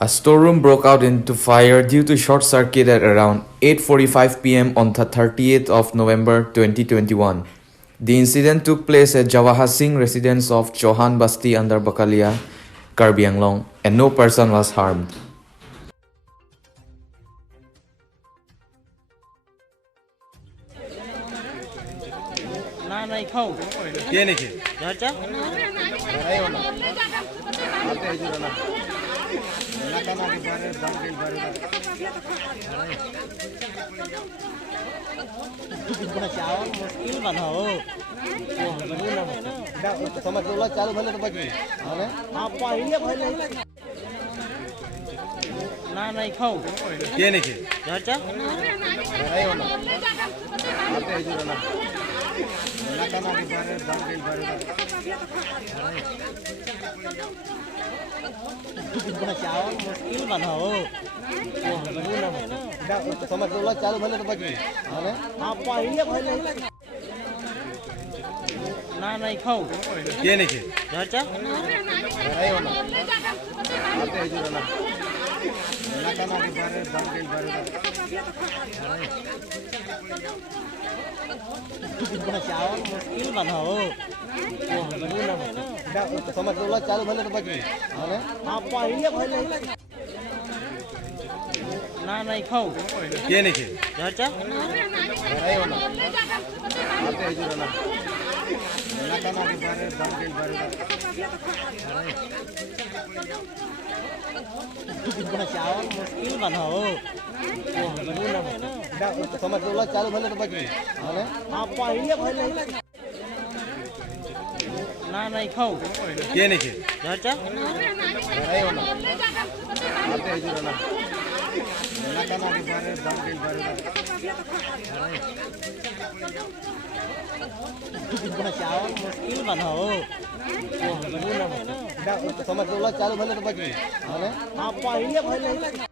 A storeroom broke out into fire due to short circuit at around 8:45 p.m. on the 30th of November 2021. The incident took place at Jawahi Singh residence of Chauhan Basti under Bakalia, Karbi Anglong, and no person was harmed. ना नहीं खाओ ये नहीं खे घर जा नहीं होना आते हैं जो ना ना करना के बारे दाम के बारे बड़ा चावल मुश्किल बनाओ समझ लो चालू भले तो बची हां हां पहले भले ना नहीं खाओ ये नहीं खे घर जा नहीं होना आते हैं जो ना ना करना के बारे दाम के बारे बड़ा चावल मुश्किल बनाओ समझ लो चालू भले तो बची हां पहले भले ना नहीं खाओ ये नहीं खे घर जा नहीं होना आते हैं जो ना ना करना के बारे दाम के बारे बड़ा चावल मुश्किल बनाओ समझ लो चालू भले तो बची हां पहले भले ना नहीं खाओ ये नहीं खे घर जा नहीं होना आते हैं जो ना ना करना के बारे दाम के बारे बड़ा चावल मुश्किल बनाओ समझ लो चालू भले तो बची हां पहले भले ना नहीं खाओ ये नहीं खे घर जा नहीं होना आते हैं जो ना ना करना के बारे दाम के बारे बड़ा चावल मुश्किल बनाओ समझ लो चालू भले तो बची हां पहले भले